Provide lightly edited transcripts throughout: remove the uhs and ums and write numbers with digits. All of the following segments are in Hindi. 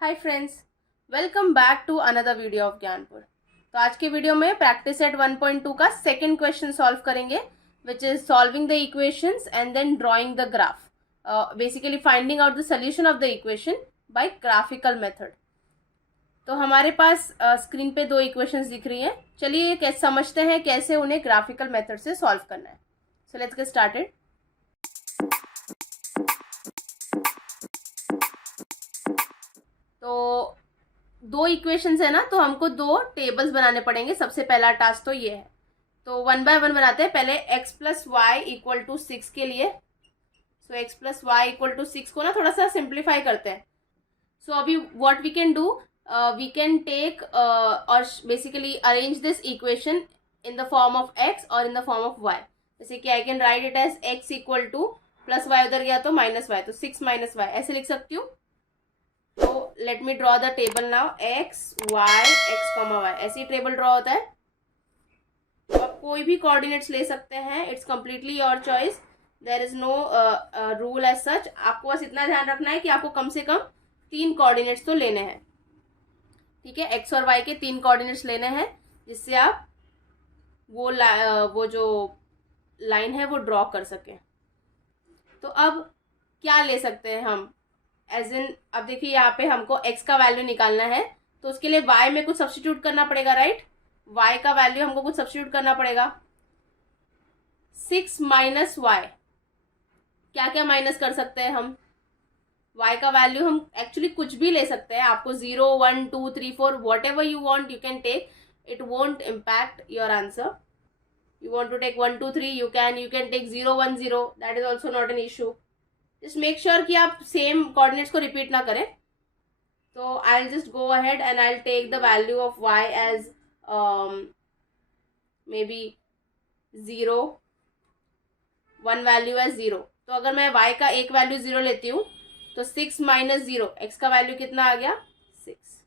Hi friends, welcome back to another video of Gyanpur. तो आज के वीडियो में प्रैक्टिस सेट 1.2 का सेकंड क्वेश्चन सॉल्व करेंगे, which is solving the equations and then drawing the graph, basically finding out the solution of the equation by graphical method. तो हमारे पास स्क्रीन पे दो इक्वेशंस दिख रही हैं। चलिए कैसे समझते हैं कैसे उन्हें ग्राफिकल मेथड से सॉल्व करना है। So let's get started. तो दो इक्वेशंस है ना, तो हमको दो टेबल्स बनाने पड़ेंगे। सबसे पहला टास्क तो ये है, तो वन बाय वन बनाते हैं। पहले x plus y equal to 6 के लिए, so x plus y equal to 6 को ना थोड़ा सा सिंप्लीफाई करते हैं। सो अभी what we can do, we can take और basically arrange this equation in the form of x और in the form of y। जैसे कि I can write it as x equal to plus y उधर गया तो माइनस वाई, तो 6 माइनस वाई ऐसे लिख सकती हूँ। तो let me draw the table now, x y x comma y, ऐसी टेबल ड्रॉ होता है। तो आप कोई भी कोऑर्डिनेट्स ले सकते हैं, it's completely your choice, there is no rule as such. आपको बस इतना ध्यान रखना है कि आपको कम से कम 3 कोऑर्डिनेट्स तो लेने हैं, ठीक है। एक्स और वाई के 3 कोऑर्डिनेट्स लेने हैं, जिससे आप वो जो लाइन है वो ड्रॉ कर सकें। तो अब क्या ले सकते हैं हम, एज इन अब देखिए यहाँ पे हमको x का वैल्यू निकालना है, तो उसके लिए y में कुछ सब्स्टिट्यूट करना पड़ेगा, राइट। y का वैल्यू हमको कुछ सब्स्टिट्यूट करना पड़ेगा। 6 माइनस वाई, क्या क्या माइनस कर सकते हैं हम। y का वैल्यू हम एक्चुअली कुछ भी ले सकते हैं, आपको 0 1 2 3 4 whatever you want you can take, it won't impact your answer. You want to take 1 2 3 you can take 0 1 0, that is also not an issue. Just make sure कि आप सेम कोऑर्डिनेट्स को रिपीट ना करें। तो I will just go ahead and I will take the value of y as maybe 0, 1 value as 0। तो अगर मैं y का एक वैल्यू 0 लेती हूँ तो 6 माइनस 0, x का वैल्यू कितना आ गया 6।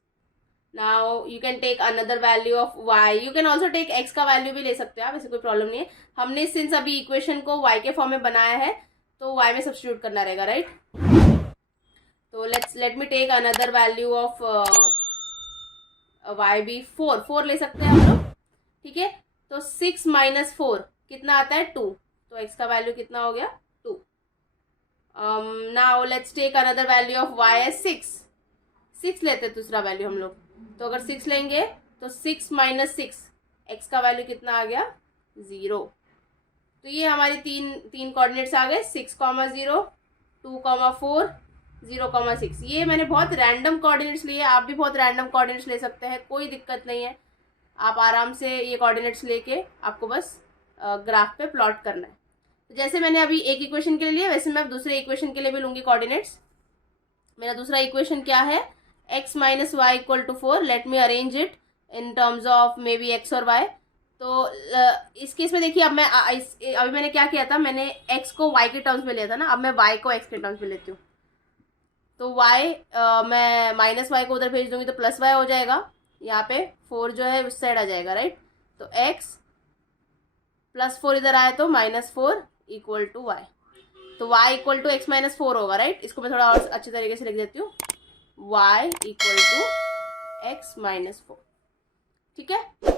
Now you can take another value of y, you can also take x का वैल्यू भी ले सकते हैं आप, ऐसे कोई प्रॉब्लम नहीं है। हमने सिंस अभी इक्वेशन को y के फॉर्म में बनाया है तो y में सब्स्टिट्यूट करना रहेगा, राइट। तो let me take another value of y भी 4 ले सकते हैं हम लोग, ठीक है। तो 6 माइनस 4 कितना आता है 2, तो x का वैल्यू कितना हो गया 2। Now let's take another value of y as 6 लेते हैं दूसरा वैल्यू हम लोग। तो अगर 6 लेंगे तो 6 माइनस 6, x का वैल्यू कितना आ गया 0। तो ये हमारी तीन कोऑर्डिनेट्स आ गए, 6 कॉमा 0, 2 कॉमा 4, 0 कॉमा 6। ये मैंने बहुत रैंडम कोऑर्डिनेट्स लिए, आप भी बहुत रैंडम कोऑर्डिनेट्स ले सकते हैं, कोई दिक्कत नहीं है। आप आराम से ये कोऑर्डिनेट्स लेके आपको बस ग्राफ पे प्लॉट करना है। तो जैसे मैंने अभी एक इक्वेशन के लिए लिया, वैसे मैं दूसरे इक्वेशन के लिए भी लूँगी कोऑर्डिनेट्स। मेरा दूसरा इक्वेशन क्या है, x minus y equal to 4। Let me arrange it in terms of maybe x और y। तो इस केस में देखिए, अब मैं अभी मैंने क्या किया था, मैंने x को y के टर्म्स में लिया था ना, अब मैं y को x के टर्म्स में लेती हूँ। तो y मैं माइनस वाई को उधर भेज दूंगी तो प्लस वाई हो जाएगा, यहाँ पे 4 जो है उस साइड आ जाएगा, राइट। तो x प्लस 4 इधर आया तो माइनस 4 इक्वल टू वाई, तो y equal to x minus 4 होगा, राइट। इसको मैं थोड़ा और अच्छे तरीके से लिख देती हूँ, y equal to x minus 4, ठीक है।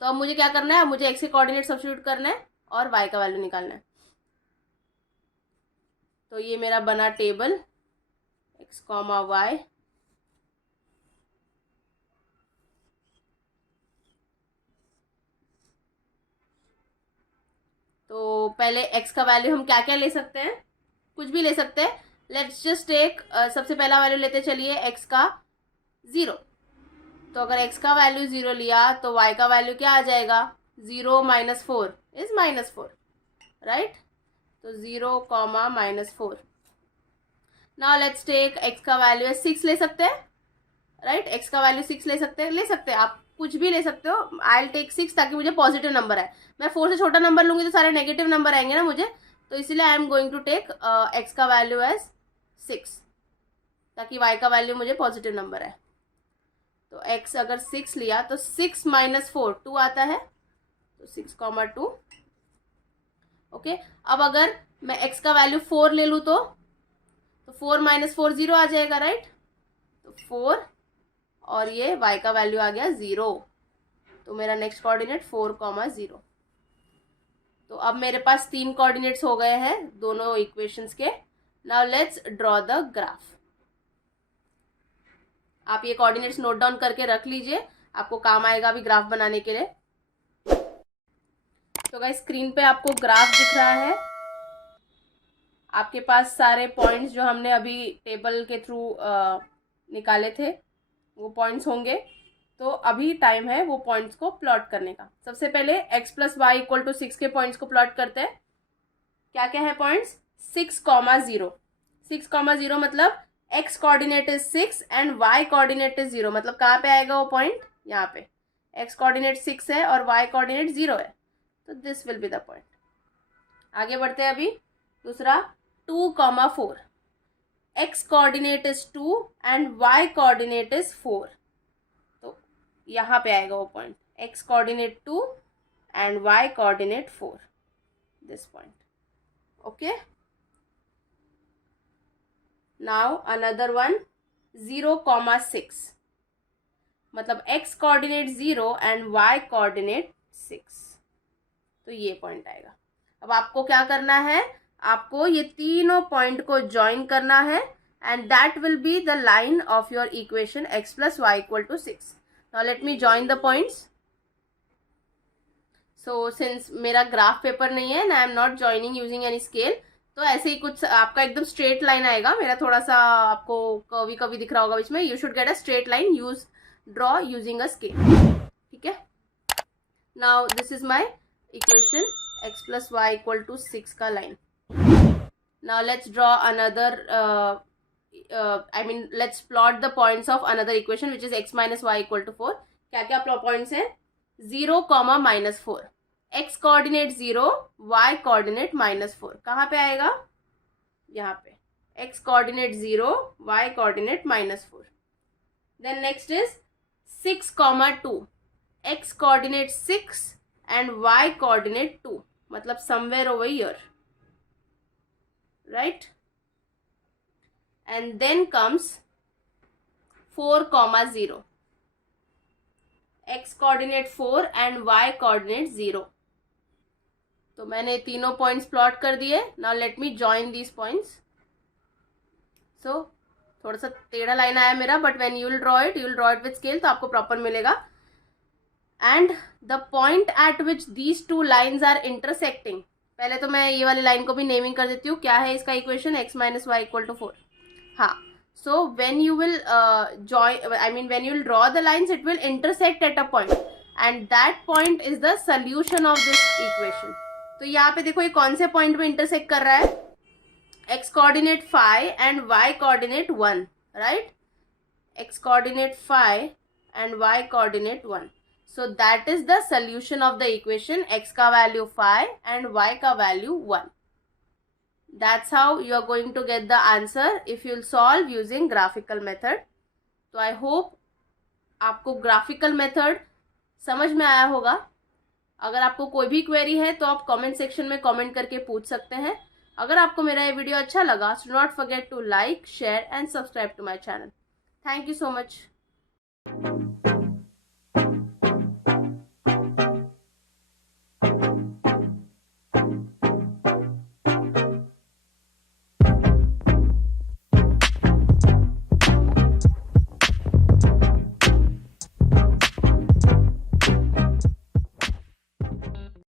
तो अब मुझे क्या करना है, अब मुझे x के कोऑर्डिनेट सब्स्टिट्यूट करना है और y का वैल्यू निकालना है। तो ये मेरा बना टेबल x कॉमा वाई, तो पहले x का वैल्यू हम क्या क्या ले सकते हैं, कुछ भी ले सकते हैं। लेट्स जस्ट टेक सबसे पहला वैल्यू लेते चलिए x का 0। तो अगर x का वैल्यू 0 लिया तो y का वैल्यू क्या आ जाएगा, 0 माइनस 4 इज माइनस 4, राइट। तो 0 comma minus 4। Now let's take x का वैल्यू 6 ले सकते हैं, राइट। x का वैल्यू 6 ले सकते हैं आप, कुछ भी ले सकते हो। आई विल टेक 6 ताकि मुझे पॉजिटिव नंबर आए। मैं 4 से छोटा नंबर लूंगी तो सारे नेगेटिव नंबर आएंगे ना मुझे, तो इसलिए I am going to take x का वैल्यू एज 6 ताकि y का वैल्यू मुझे पॉजिटिव नंबर आए। तो x अगर 6 लिया तो 6 माइनस 4 2 आता है, तो 6 कॉमा 2, ओके। अब अगर मैं x का वैल्यू 4 ले लूँ तो 4 माइनस 4 0 आ जाएगा, राइट। तो 4 और ये y का वैल्यू आ गया 0। तो मेरा नेक्स्ट कोऑर्डिनेट 4,0। तो अब मेरे पास 3 कोऑर्डिनेट्स हो गए हैं दोनों इक्वेशंस के। Now let's draw the graph. आप ये कोऑर्डिनेट्स नोट डाउन करके रख लीजिए, आपको काम आएगा अभी ग्राफ बनाने के लिए। तो गाइस स्क्रीन पे आपको ग्राफ दिख रहा है। आपके पास सारे पॉइंट्स जो हमने अभी टेबल के थ्रू निकाले थे वो पॉइंट्स होंगे। तो अभी टाइम है वो पॉइंट्स को प्लॉट करने का। सबसे पहले x + y = 6 के पॉइंट्स को प्लॉट करते हैं। क्या क्या है पॉइंट्स? 6,0। 6,0 मतलब x coordinate is 6 and y coordinate is 0। मतलब कहाँ पे आएगा वो पॉइंट? यहाँ पे। x कोऑर्डिनेट 6 है और y कोऑर्डिनेट 0 है, तो this will be the point. आगे बढ़ते हैं अभी। दूसरा 2,4। x coordinate is 2 and y coordinate is 4। तो यहाँ पे आएगा वो point. x coordinate 2 and y coordinate 4, this point. Okay, now another one 0,6। मतलब x coordinate 0 and y coordinate 6। तो ये पॉइंट आएगा। अब आपको क्या करना है? आपको ये तीनों पॉइंट को ज्वाइन करना है and that will be the line of your equation x + y = 6। Now let me join the points. So since मेरा ग्राफ पेपर नहीं है, I am not joining using any scale, तो ऐसे ही कुछ आपका एकदम स्ट्रेट लाइन आएगा। मेरा थोड़ा सा आपको कवी कवी दिख रहा होगा इसमें। You should get a straight line, use draw using a scale. ठीक है, now this is my equation x + y = 6 का line. Now let's draw another let's plot the points of another equation which is x - y = 4। क्या क्या पॉइंट्स हैं? 0, -4। x coordinate 0, y coordinate -4। कहाँ पे आएगा? यहाँ पे। x coordinate 0, y coordinate -4। Then next is 6,2। x coordinate 6 and y coordinate 2, मतलब somewhere over here, right? And then comes 4,0. x coordinate 4 and y coordinate 0। तो मैंने तीनों पॉइंट्स प्लॉट कर दिए। Now let me join these points. So थोड़ा सा टेढ़ा लाइन आया मेरा, but when you will draw it with scale, तो आपको प्रॉपर मिलेगा। And the point at which these two lines are intersecting, पहले तो मैं ये वाली लाइन को भी नेमिंग कर देती हूँ। क्या है इसका इक्वेशन? x - y = 4। हाँ, so when you will when you will draw the lines, it will intersect at a point and that point is the solution of this equation। तो यहाँ पे देखो ये कौन से पॉइंट में इंटरसेक्ट कर रहा है? x coordinate 5 and y coordinate 1, right? x coordinate 5 and y coordinate 1। so that is the solution of the equation। x का वैल्यू 5 and y का value 1। That's how you are going to get the answer if you'll solve using graphical method। तो I hope आपको graphical method समझ में आया होगा। अगर आपको कोई भी क्वेरी है तो आप कमेंट सेक्शन में कमेंट करके पूछ सकते हैं। अगर आपको मेरा ये वीडियो अच्छा लगा, so do not forget to like, share and subscribe to my channel। Thank you so much।